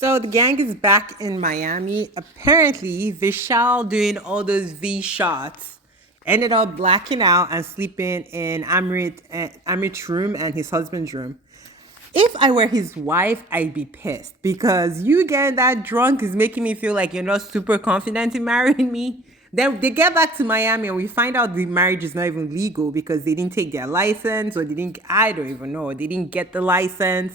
So the gang is back in Miami. Apparently, Vishal doing all those V shots ended up blacking out and sleeping in Amrit's room and his husband's room. If I were his wife, I'd be pissed because you getting that drunk is making me feel like you're not super confident in marrying me. Then they get back to Miami and we find out the marriage is not even legal because they didn't take their license or they didn't, I don't even know, they didn't get the license,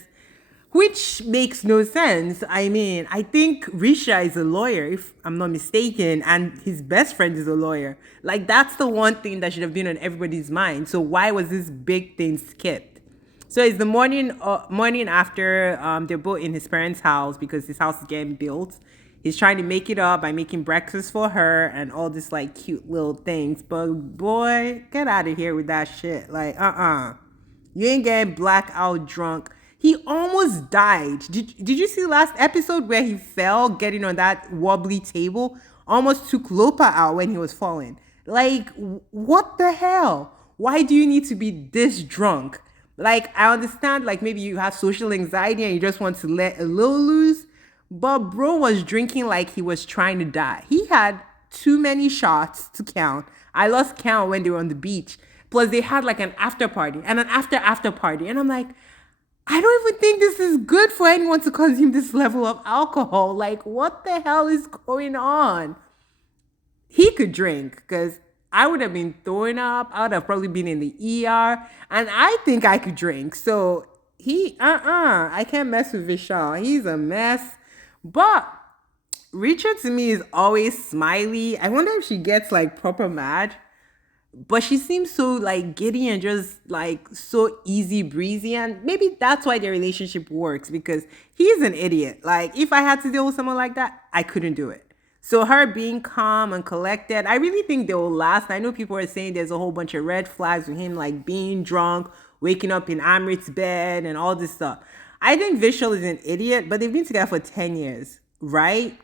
which makes no sense. I mean, I think Risha is a lawyer, if I'm not mistaken, and his best friend is a lawyer. Like, that's the one thing that should have been on everybody's mind. So why was this big thing skipped? So it's the morning after they're both in his parents' house because his house is getting built. He's trying to make it up by making breakfast for her and all this like cute little things. But boy, get out of here with that shit. Like, you ain't getting blackout drunk. He almost died. Did you see last episode where he fell getting on that wobbly table? Almost took Lopa out when he was falling. Like, what the hell? Why do you need to be this drunk? Like, I understand, like, maybe you have social anxiety and you just want to let a little loose. But bro was drinking like he was trying to die. He had too many shots to count. I lost count when they were on the beach. Plus, they had like an after party and an after party. And I'm like, I don't even think this is good for anyone to consume this level of alcohol. Like, what the hell is going on? He could drink because I would have been throwing up. I would have probably been in the ER. And I think I could drink. So I can't mess with Vishal. He's a mess. But Richard to me is always smiley. I wonder if she gets like proper mad. But she seems so like giddy and just like so easy breezy. And maybe that's why their relationship works because he's an idiot. Like if I had to deal with someone like that, I couldn't do it. So her being calm and collected, I really think they will last. I know people are saying there's a whole bunch of red flags with him like being drunk, waking up in Amrit's bed and all this stuff. I think Vishal is an idiot, but they've been together for 10 years, right?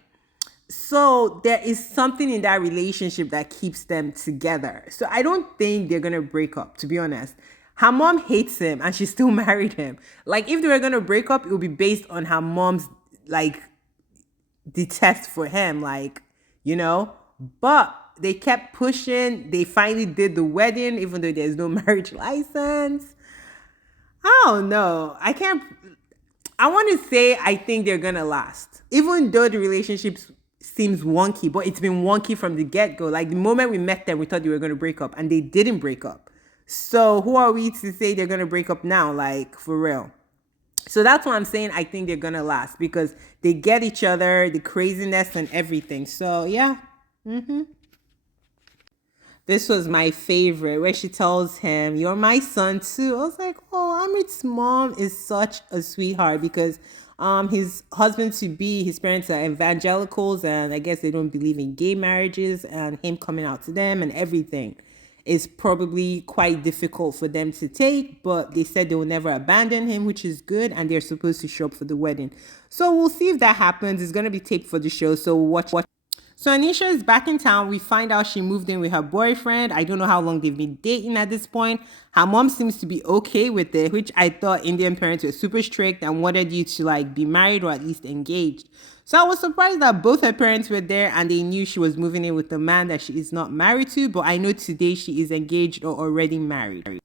So there is something in that relationship that keeps them together. So I don't think they're gonna break up, to be honest. Her mom hates him and she still married him. Like if they were gonna break up, it would be based on her mom's like detest for him, like, you know. But they kept pushing. They finally did the wedding, even though there's no marriage license. I don't know. I want to say I think they're gonna last, even though the relationship seems wonky. But it's been wonky from the get go. Like the moment we met them, we thought they were gonna break up, and they didn't break up. So who are we to say they're gonna break up now? Like for real. So that's why I'm saying I think they're gonna last because they get each other, the craziness and everything. So yeah. This was my favorite where she tells him, "You're my son too." I was like, "Oh, Amit's mom is such a sweetheart because his husband to be, his parents are evangelicals and I guess they don't believe in gay marriages and him coming out to them and everything is probably quite difficult for them to take, but they said they will never abandon him, which is good, and they're supposed to show up for the wedding. So we'll see if that happens. It's gonna be taped for the show, so watch. So Anisha is back in town. We find out she moved in with her boyfriend. I don't know how long they've been dating at this point. Her mom seems to be okay with it, which I thought Indian parents were super strict and wanted you to like be married or at least engaged. So I was surprised that both her parents were there and they knew she was moving in with a man that she is not married to, but I know today she is engaged or already married.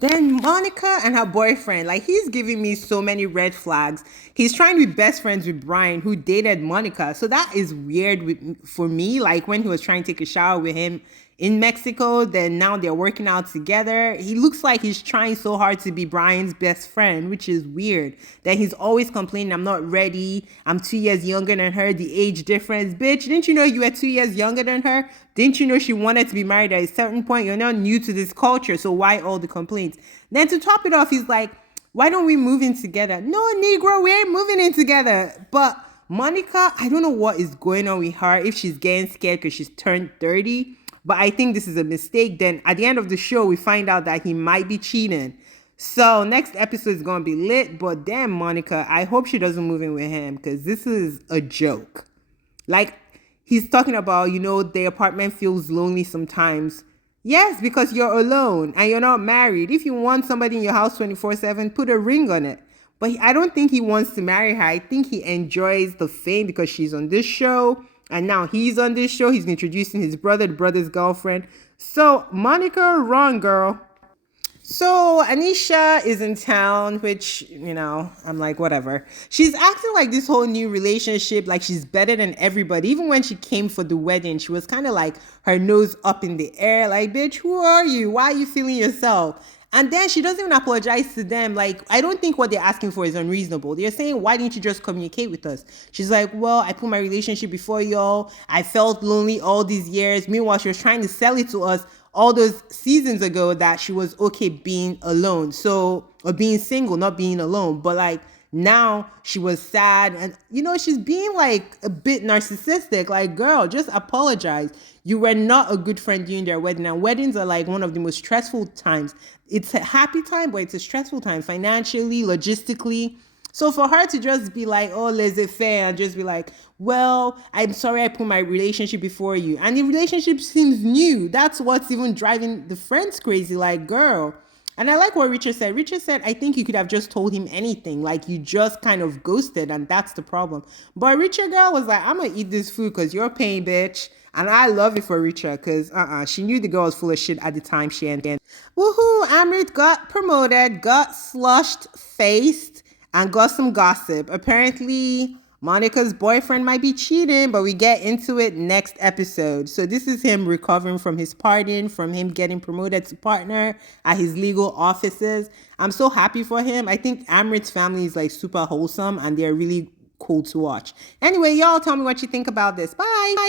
Then Monica and her boyfriend, like he's giving me so many red flags. He's trying to be best friends with Brian, who dated Monica. So that is weird for me. Like when he was trying to take a shower with him in Mexico, then now they're working out together. He looks like he's trying so hard to be Brian's best friend, which is weird. That he's always complaining, "I'm not ready. I'm 2 years younger than her. The age difference. Bitch, didn't you know you were 2 years younger than her? Didn't you know she wanted to be married at a certain point? You're not new to this culture, so why all the complaints?" Then to top it off, he's like, "Why don't we move in together?" No, Negro, we ain't moving in together. But Monica, I don't know what is going on with her, if she's getting scared because she's turned 30. But I think this is a mistake. Then at the end of the show, we find out that he might be cheating. So next episode is going to be lit. But damn, Monica, I hope she doesn't move in with him because this is a joke. Like, he's talking about, the apartment feels lonely sometimes. Yes, because you're alone and you're not married. If you want somebody in your house 24/7, put a ring on it. But I don't think he wants to marry her. I think he enjoys the fame because she's on this show. And now he's on this show. He's introducing his brother, the brother's girlfriend. So, Monica, wrong, girl. So Anisha is in town, which, I'm like, whatever. She's acting like this whole new relationship, like she's better than everybody. Even when she came for the wedding, she was kind of like her nose up in the air, like, bitch, who are you? Why are you feeling yourself? And then she doesn't even apologize to them. Like, I don't think what they're asking for is unreasonable. They're saying, why didn't you just communicate with us? She's like, well, I put my relationship before y'all. I felt lonely all these years. Meanwhile, she was trying to sell it to us all those seasons ago that she was okay being alone. So, or being single, not being alone. But like, now she was sad and she's being like a bit narcissistic. Like, girl, just apologize. You were not a good friend during their wedding, and weddings are like one of the most stressful times. It's a happy time, but it's a stressful time financially, logistically. So for her to just be like, oh, laissez-faire, and just be like, well, I'm sorry I put my relationship before you. And the relationship seems new. That's what's even driving the friends crazy. Like, girl. And I like what Richard said. Richard said, I think you could have just told him anything. Like, you just kind of ghosted, and that's the problem. But Richard girl was like, I'm going to eat this food because you're paying, bitch. And I love it for Richard because she knew the girl was full of shit at the time she ended. Woohoo! Amrit got promoted, got slushed, faced, and got some gossip. Apparently, Monica's boyfriend might be cheating, but we get into it next episode. So this is him recovering from his pardon, from him getting promoted to partner at his legal offices. I'm so happy for him. I think Amrit's family is like super wholesome and they're really cool to watch. Anyway, y'all tell me what you think about this. Bye.